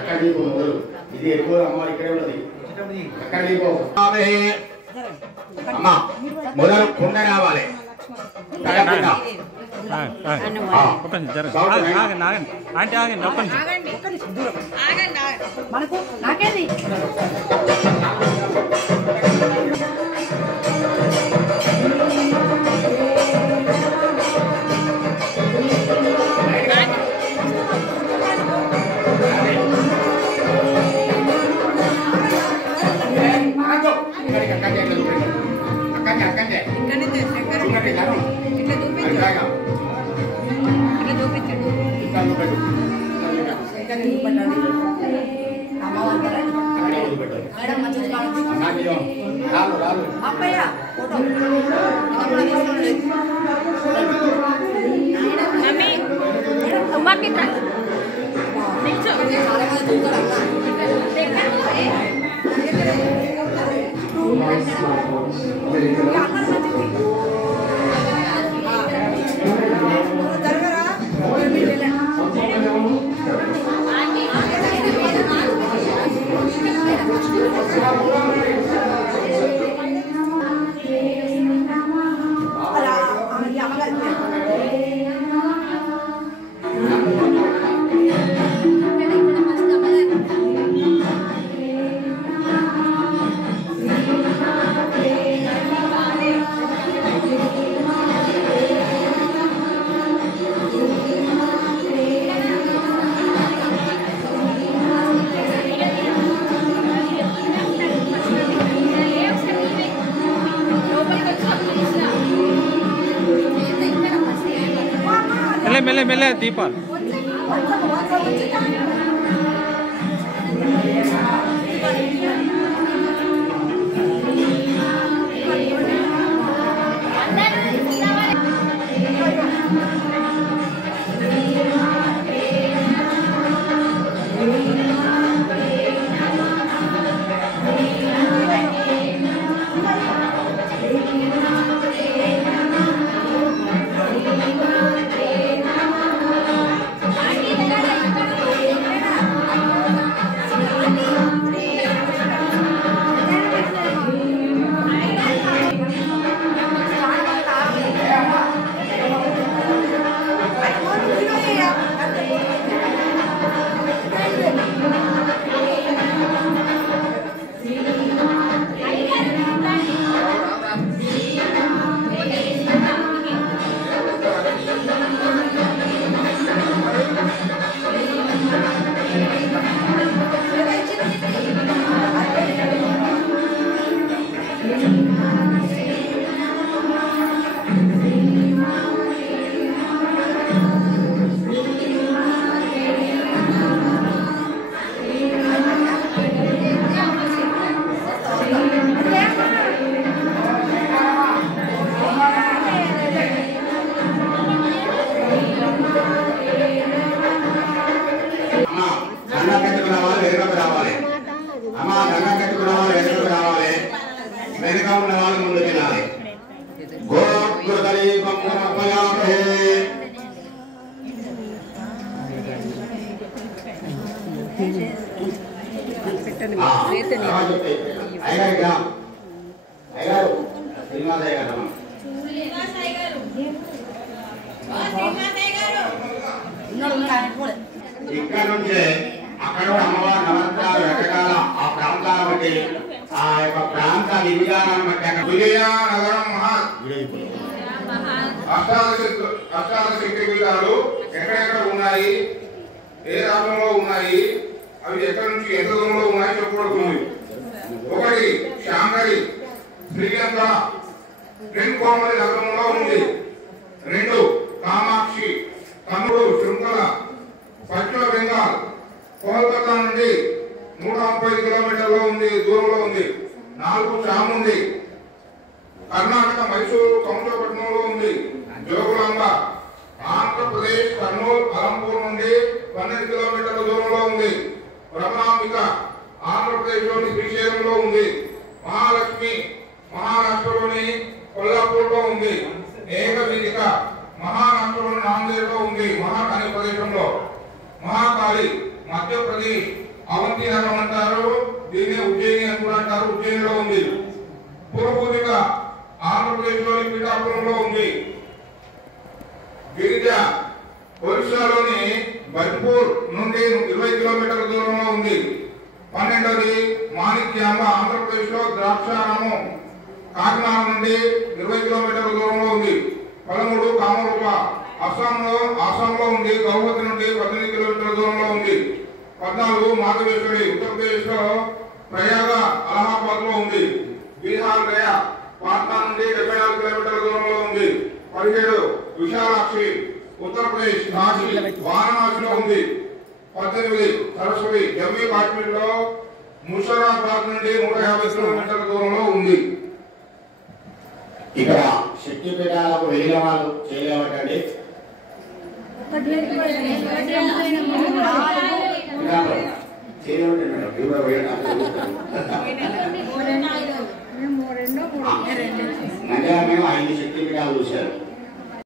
అక్కడ నీకు మొదలు ఇది ఎక్కువ అమ్మ ఇక్కడే ఉన్నది అక్కడ నీకు అమ్మ మొదలు కుండ రావాలి నాకేది మెల్లె మెల్లె దీపాలు ఇక్కడ నుంచే అక్కడ అమ్మవారి నవరత్నాలు రకరకాల ఆ ప్రాంతాల బట్టి ఆ యొక్క ప్రాంత విధానాన్ని బట్టి అక్కడ విజయనగరం అష్టాదశ శక్తిపీఠాలు ఎక్కడెక్కడ ఉన్నాయి, ఏ రాష్ట్రంలో ఉన్నాయి, అవి ఎక్కడి నుంచి ఎంత దూరంలో ఉన్నాయి చెప్పబడుతుంది. ఒకటి శాంకరి శ్రీలంక కోమలి నగరంలో ఉంది. 2 కామాక్షి తమ్ముడు శృంఖల పశ్చిమ బెంగాల్ కోల్కతా నుండి 130 కిలోమీటర్లో ఉంది, దూరంలో ఉంది. 4 చాముండి కర్ణాటక మైసూరు కౌంటపట్నంలో ఉంది. జోగులాంబ ఆంధ్రప్రదేశ్ కర్నూలు అలంపూర్ నుండి 12 కిలోమీటర్ల దూరంలో ఉంది. బ్రహ్మాంబిక ఆంధ్రప్రదేశ్లోని శ్రీశైలంలో ఉంది. మహాలక్ష్మి మహారాష్ట్రలోని కొల్లాపూర్లో ఉంది. ఏకవీధిక మహారాష్ట్రలోని నాందేడ్లో ఉంది. మహాకాళి ప్రదేశంలో మహాకాళి మధ్యప్రదేశ్ అవంతి నగరం అంటారు, దీన్ని ఉజ్జయిని అని కూడా అంటారు, ఉజ్జయినిలో ఉంది. పురభూమిక ఆంధ్రప్రదేశ్ లోని పీఠాపురంలో ఉంది. గిరిజ ఒరిస్సాలోని బజ్పూర్ నుండి 20 కిలోమీటర్ల దూరంలో ఉంది. 12వది మాణిక్యాంబ ఆంధ్రప్రదేశ్ లో ద్రాక్షారామం కాకినాడ నుండి 20 కిలోమీటర్ల దూరంలో ఉంది. 13 కామరూప అస్సాంలో ఉంది. గౌహతి నుండి 18 కిలోమీటర్ల దూరంలో ఉంది. 14 మాధవేశ్వరి ఉత్తరప్రదేశ్ లో ప్రయాగ అలహాబాద్ లో ఉంది. బీహార్ గయా పాట్నా నుండి 74 కిలోమీటర్ల దూరంలో ఉంది. 17 విశాలాక్షి ఉత్తరప్రదేశ్ కాశీ వారణాసిలో ఉంది. 18 సరస్వతి జమ్మూ కాశ్మీర్ లో ముషరాబాద్ నుండి 150 కిలోమీటర్ల దూరంలో ఉంది. ఇక్కడ శక్తి పీఠాలకు వెళ్ళిన వాళ్ళు చేయలేవటండి. మేము 5 శక్తి పీఠాలు చూశారు.